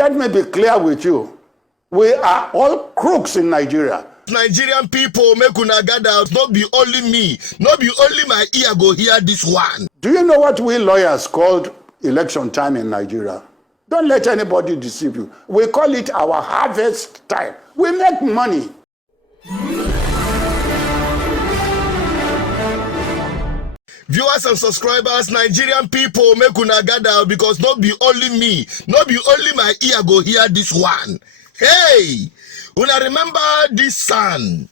Let me be clear with you. We are all crooks in Nigeria. Nigerian people, make una gather out. Not be only me, not be only my ear go hear this one. Do you know what we lawyers called election time in Nigeria? Don't let anybody deceive you. We call it our harvest time. We make money. Viewers and subscribers, Nigerian people, make una gather out, because not be only me, not be only my ear go hear this one. Hey, una remember this son?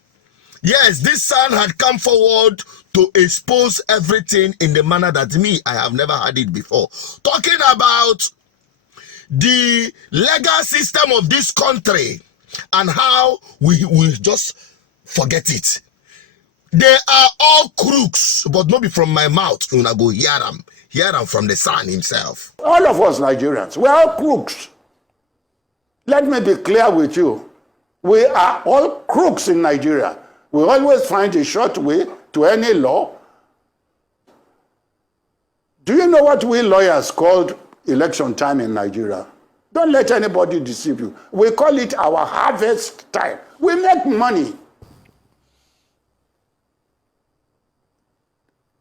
Yes, this son had come forward to expose everything in the manner that I have never had it before. Talking about the legal system of this country and how we just forget it. They are all crooks, but not be from my mouth. Una go hear them from the son himself. All of us Nigerians, we are all crooks. Let me be clear with you. We are all crooks in Nigeria. We always find a short way to any law. Do you know what we lawyers called election time in Nigeria? Don't let anybody deceive you. We call it our harvest time. We make money.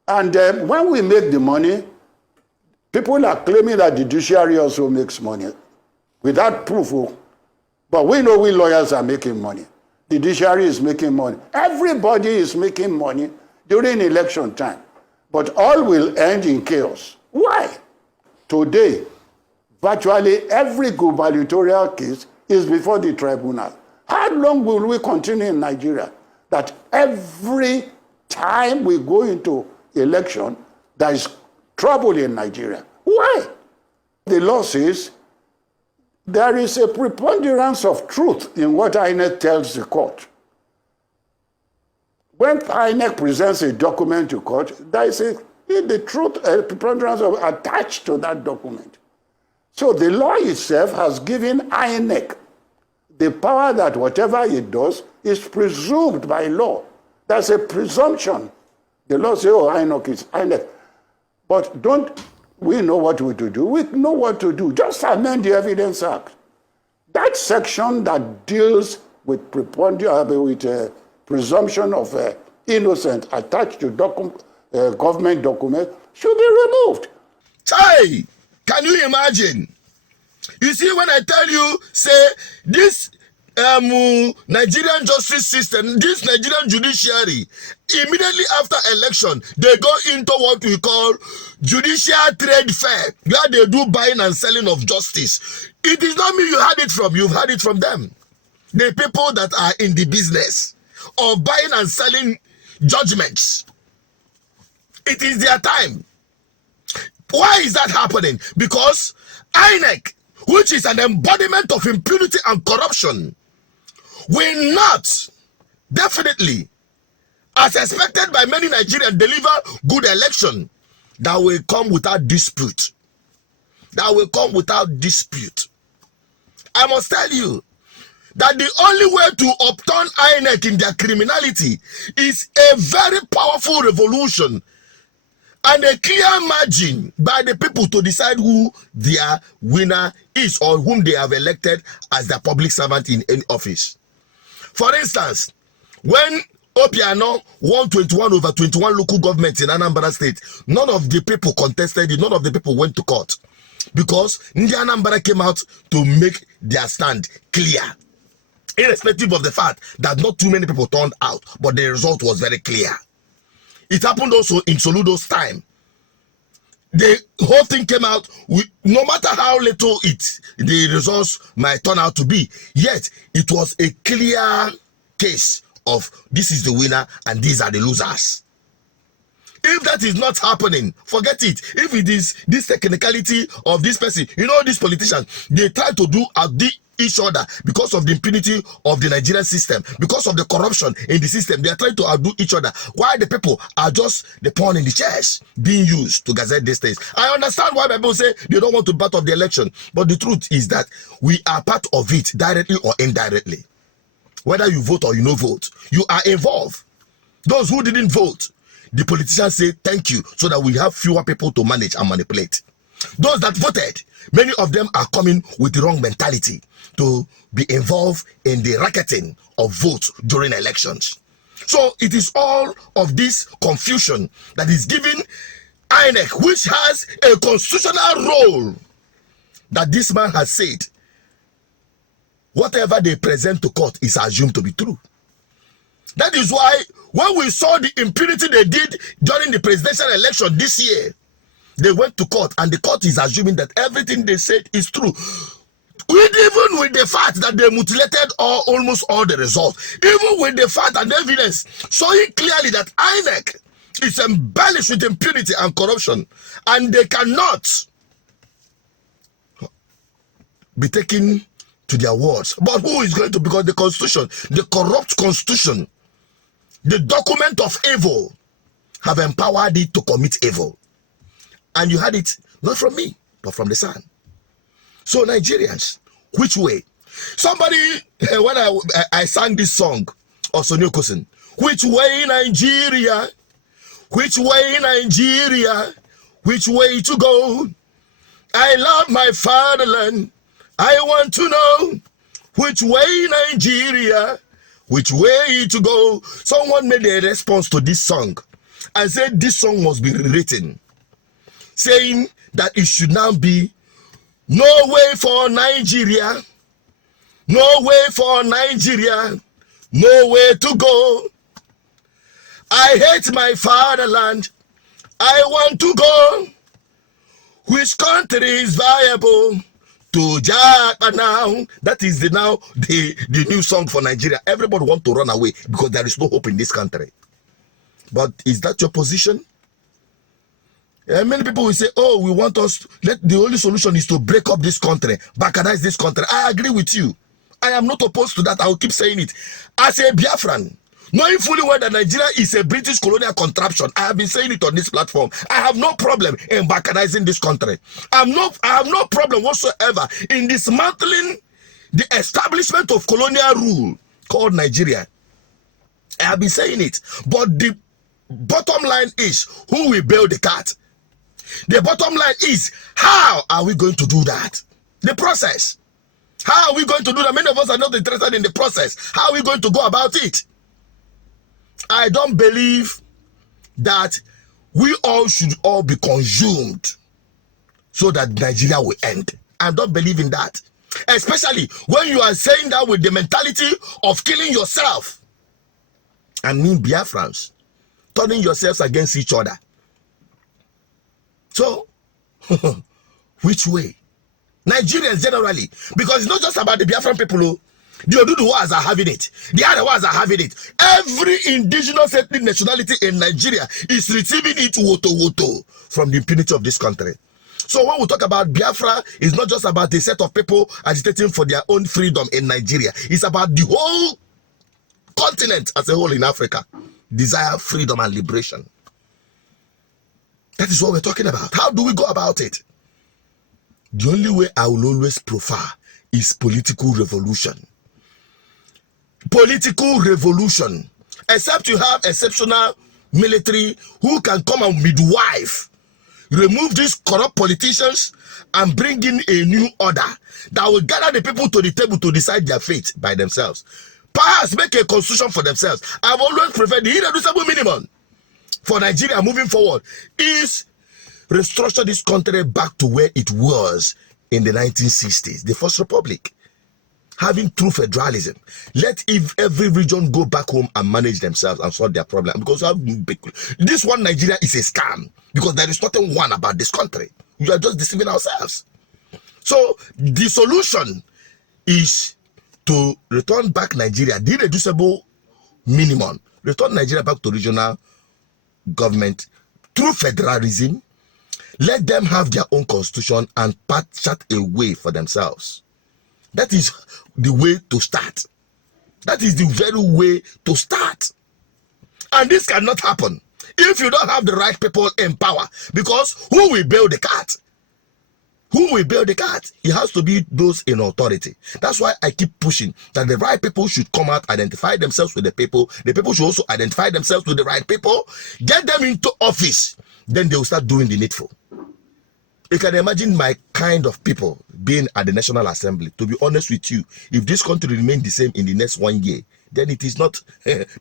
And when we make the money, people are claiming that the judiciary also makes money without proof. But we know we lawyers are making money. The judiciary is making money. Everybody is making money during election time. But all will end in chaos. Why? Today, virtually every gubernatorial case is before the tribunal. How long will we continue in Nigeria that every time we go into election, there is trouble in Nigeria? Why? The law says there is a preponderance of truth in what INEC tells the court. When INEC presents a document to court, there is the truth, a preponderance of attached to that document. So the law itself has given INEC the power that whatever it does is presumed by law. That's a presumption. The law says, oh, INEC is INEC. But don't we know what we to do? We know what to do. Just amend the Evidence Act. That section that deals with presumption of innocence attached to government document should be removed. Hey, can you imagine? You see, when I tell you, say, this Nigerian justice system, this Nigerian judiciary, immediately after election, they go into what we call judicial trade fair, where they do buying and selling of justice. It is not me you had it from, you've had it from them. The people that are in the business of buying and selling judgments. It is their time. Why is that happening? Because INEC, which is an embodiment of impunity and corruption, will not, definitely, as expected by many Nigerians, deliver good election that will come without dispute. That will come without dispute. I must tell you that the only way to upturn INEC in their criminality is a very powerful revolution and a clear margin by the people to decide who their winner is or whom they have elected as their public servant in any office. For instance, when Obiano won 21/21 local governments in Anambra State, none of the people contested it, none of the people went to court, because Ndi Anambra came out to make their stand clear, irrespective of the fact that not too many people turned out, but the result was very clear. It happened also in Soludo's time. The whole thing came out with, no matter how little the results might turn out to be, yet it was a clear case of this is the winner and these are the losers. If that is not happening, forget it. If it is this technicality of this person, you know, these politicians, they try to do each other because of the impunity of the Nigerian system, because of the corruption in the system. They are trying to outdo each other, while the people are just the pawn in the chess being used to gazette these things. I understand why people say they don't want to be part of the election, but the truth is that we are part of it, directly or indirectly. Whether you vote or you no vote, you are involved. Those who didn't vote, the politicians say thank you so that we have fewer people to manage and manipulate. Those that voted, many of them are coming with the wrong mentality to be involved in the racketing of votes during elections. So it is all of this confusion that is giving INEC, which has a constitutional role, that this man has said whatever they present to court is assumed to be true. That is why when we saw the impunity they did during the presidential election this year, they went to court and the court is assuming that everything they said is true. Even with the fact that they mutilated almost all the results, even with the fact and evidence showing clearly that INEC is embellished with impunity and corruption, and they cannot be taken to their words. But who is going to? Because the constitution, the corrupt constitution, the document of evil, have empowered it to commit evil. And you had it not from me, but from the Son. So Nigerians, which way? Somebody, when I sang this song of Sonio Kosin, which way Nigeria? Which way Nigeria? Which way to go? I love my fatherland. I want to know which way Nigeria? Which way to go? Someone made a response to this song and said this song must be rewritten, saying that it should now be no way for Nigeria, no way for Nigeria, no way to go. I hate my fatherland. I want to go. Which country is viable to Japan now? That is the new song for Nigeria. Everybody want to run away because there is no hope in this country. But is that your position? Many people will say, oh, we want us, the only solution is to break up this country, balkanize this country. I agree with you. I am not opposed to that. I will keep saying it. As a Biafran, knowing fully well that Nigeria is a British colonial contraption, I have been saying it on this platform. I have no problem in balkanizing this country. I have no problem whatsoever in dismantling the establishment of colonial rule called Nigeria. I have been saying it. But the bottom line is, who will bail the cat? The bottom line is, how are we going to do that? The process. How are we going to do that? Many of us are not interested in the process. How are we going to go about it? I don't believe that we all should all be consumed so that Nigeria will end. I don't believe in that. Especially when you are saying that with the mentality of killing yourself. I mean Biafrans, turning yourselves against each other. So, which way? Nigerians generally, because it's not just about the Biafran people. The Oduduwas are having it. The other ones are having it. Every indigenous ethnic nationality in Nigeria is receiving it woto from the impunity of this country. So when we talk about Biafra, it's not just about a set of people agitating for their own freedom in Nigeria. It's about the whole continent as a whole in Africa. Desire freedom and liberation. That is what we're talking about. How do we go about it? The only way I will always prefer is political revolution. Political revolution. Except you have exceptional military who can come and midwife, remove these corrupt politicians and bring in a new order that will gather the people to the table to decide their fate by themselves. Perhaps make a constitution for themselves. I've always preferred the irreducible minimum for Nigeria moving forward is restructure this country back to where it was in the 1960s, the First Republic. Having true federalism. Let every region go back home and manage themselves and solve their problem. Because this one Nigeria is a scam. Because there is nothing one about this country. We are just deceiving ourselves. So the solution is to return back Nigeria, the irreducible minimum. Return Nigeria back to regional government through federalism. Let them have their own constitution and chart a way for themselves. That is the way to start. That is the very way to start. And this cannot happen if you don't have the right people in power. Because who will bail the cat? Who will bail the cat? It has to be those in authority. That's why I keep pushing that the right people should come out, identify themselves with the people. The people should also identify themselves with the right people. Get them into office. Then they will start doing the needful. You can imagine my kind of people being at the National Assembly. To be honest with you, if this country remains the same in the next 1 year, then it is not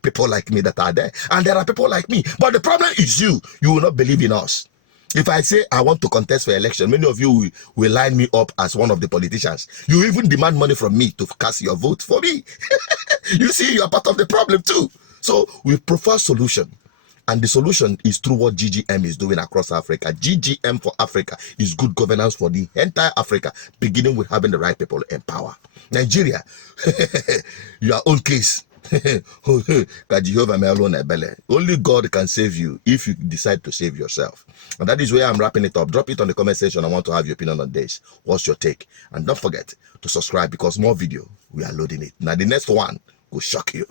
people like me that are there. And there are people like me. But the problem is you will not believe in us. If I say I want to contest for election, many of you will line me up as one of the politicians. You even demand money from me to cast your vote for me. You see, you are part of the problem too. So we prefer solution. And the solution is through what GGM is doing across Africa. GGM for Africa is good governance for the entire Africa, beginning with having the right people in power. Nigeria, your own case. Only God can save you if you decide to save yourself. And that is where I'm wrapping it up. Drop it on the comment section. I want to have your opinion on this. What's your take? And don't forget to subscribe, because more video, we are loading it. Now the next one will shock you.